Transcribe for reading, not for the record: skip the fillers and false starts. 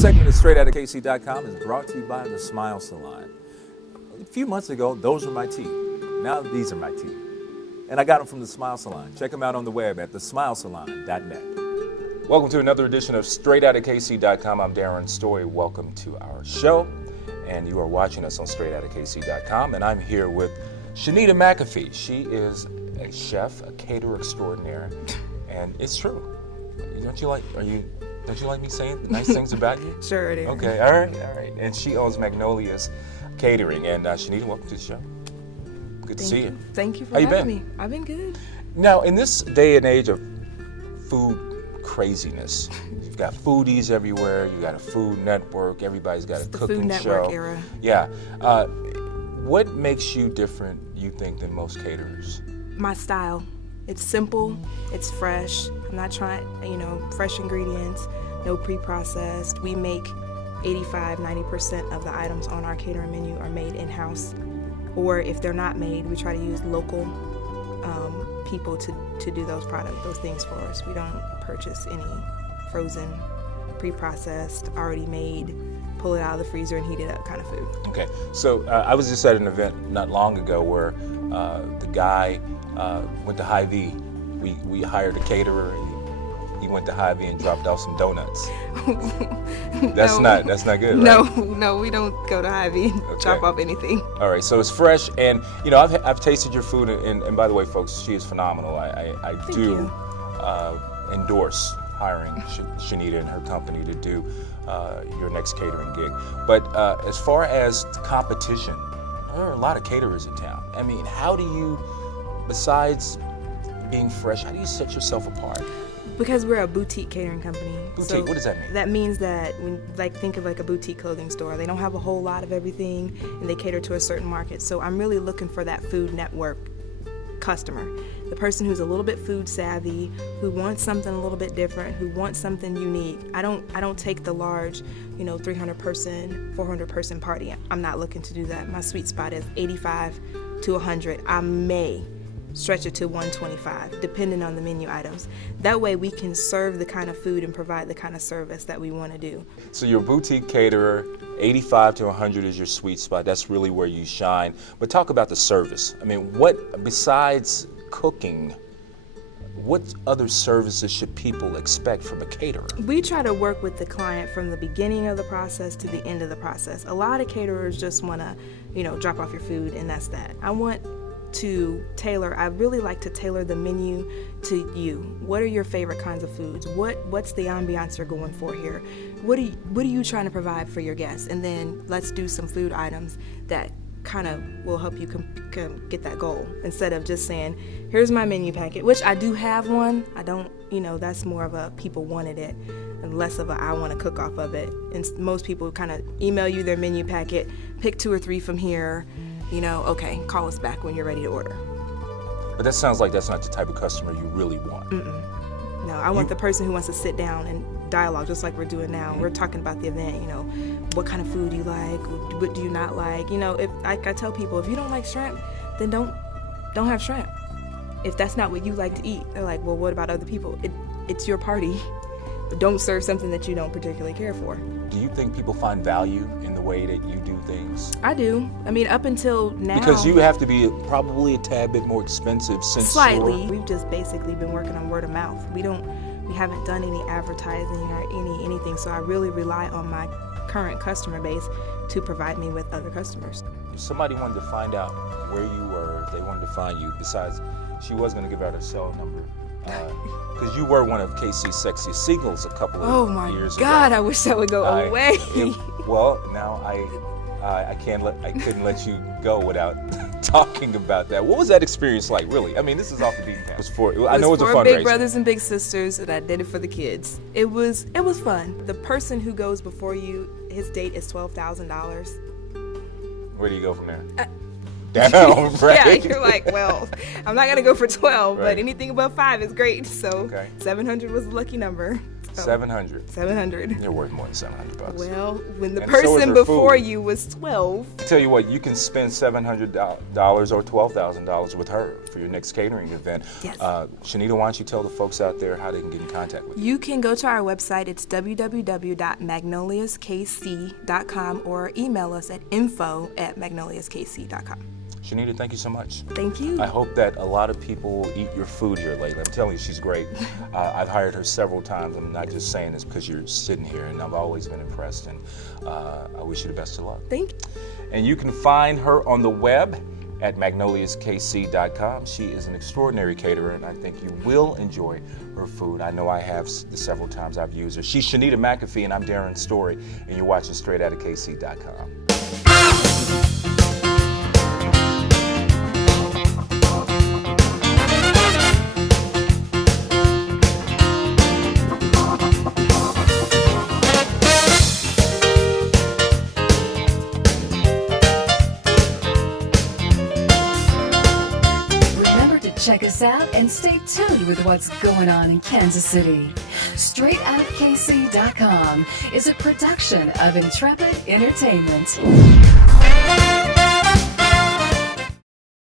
This segment of StraightOutaKC.com is brought to you by the Smile Salon. A few months ago, those were my teeth. Now these are my teeth. And I got them from the Smile Salon. Check them out on the web at thesmilesalon.net. Welcome to another edition of StraightOutaKC.com. I'm Darren Story. Welcome to our show. And you are watching us on StraightOutaKC.com. And I'm here with Shanita McAfee. She is a chef, a caterer extraordinaire. And it's true. Don't you like me saying nice things about you? Sure it is. Okay, all right. And she owns Magnolia's Catering. And Shanita, welcome to the show. Good to see you. Thank you for having me. I've been good. Now, in this day and age of food craziness, you've got foodies everywhere. You got a Food Network. Everybody's got a cooking show. Food Network era. Yeah. What makes you different, you think, than most caterers? My style. It's simple. It's fresh. I'm not trying, fresh ingredients, no pre-processed. We make 85-90% of the items on our catering menu are made in-house. Or if they're not made, we try to use local people to do those things for us. We don't purchase any frozen, pre-processed, already made, pull it out of the freezer and heat it up kind of food. Okay, so I was just at an event not long ago where the guy went to Hy-Vee. We hired a caterer. He went to Hy-Vee and dropped off some donuts. That's not good, right? No, we don't go to Hy-Vee and drop off anything. All right, so it's fresh, and I've tasted your food, and by the way, folks, she is phenomenal. I do endorse hiring Shanita and her company to do your next catering gig. But as far as the competition, there are a lot of caterers in town. I mean, how do you, besides being fresh, how do you set yourself apart? Because we're a boutique catering company. Boutique, so what does that mean? That means that think of like a boutique clothing store. They don't have a whole lot of everything, and they cater to a certain market. So I'm really looking for that Food Network customer, the person who's a little bit food savvy, who wants something a little bit different, who wants something unique. I don't take the large, 300 person, 400 person party. I'm not looking to do that. My sweet spot is 85 to 100. I may stretch it to 125, depending on the menu items. That way we can serve the kind of food and provide the kind of service that we want to do. So you're a boutique caterer, 85 to 100 is your sweet spot. That's really where you shine. But talk about the service. I mean, what, besides cooking, what other services should people expect from a caterer? We try to work with the client from the beginning of the process to the end of the process. A lot of caterers just want to, drop off your food and that's that. I really like to tailor the menu to you. What are your favorite kinds of foods? What's the ambiance you're going for here? What are you trying to provide for your guests? And then let's do some food items that kind of will help you get that goal, instead of just saying, here's my menu packet, which I do have one. I don't, that's more of a people wanted it and less of a I want to cook off of it. And most people kind of email you their menu packet, pick 2 or 3 from here, okay, call us back when you're ready to order. But that sounds like that's not the type of customer you really want. No, I want the person who wants to sit down and dialogue, just like we're doing now. We're talking about the event, what kind of food do you like, what do you not like. If I tell people, if you don't like shrimp, then don't have shrimp. If that's not what you like to eat, they're like, well, what about other people? It's your party. Don't serve something that you don't particularly care for. Do you think people find value in the way that you do things? I do. I mean, up until now. Because you have to be probably a tad bit more expensive since slightly. We've just basically been working on word of mouth. We haven't done any advertising or anything, so I really rely on my current customer base to provide me with other customers. If somebody wanted to find out where you were, if they wanted to find you, besides, she was going to give out her cell number. Because you were one of KC's sexiest seagulls a couple of years ago. Oh my God, I wish that would go away. Well, now I couldn't let you go without talking about that. What was that experience like, really? I mean, this is off the beaten path. I know it's a fundraiser. For Big Brothers and Big Sisters, and I did it for the kids. It was fun. The person who goes before you, his date is $12,000. Where do you go from there? Down, right? Yeah, you're like, well, I'm not gonna go for 12, right, but anything above 5 is great. So 700 was a lucky number. So, 700. 700. You're worth more than $700. Well, when the And so is person her before food. you was 12. I tell you what, you can spend $700 or $12,000 with her for your next catering event. Yes. Shanita, why don't you tell the folks out there how they can get in contact with you? You can go to our website. It's www.magnoliaskc.com or email us at info@magnoliaskc.com. Shanita, thank you so much. Thank you. I hope that a lot of people will eat your food here lately. I'm telling you, she's great. I've hired her several times. I'm not just saying this because you're sitting here, and I've always been impressed, and I wish you the best of luck. Thank you. And you can find her on the web at magnoliaskc.com. She is an extraordinary caterer, and I think you will enjoy her food. I know I have the several times I've used her. She's Shanita McAfee, and I'm Darren Story, and you're watching Straight Outta KC.com. Check us out and stay tuned with what's going on in Kansas City. StraightOutofKC.com is a production of Intrepid Entertainment.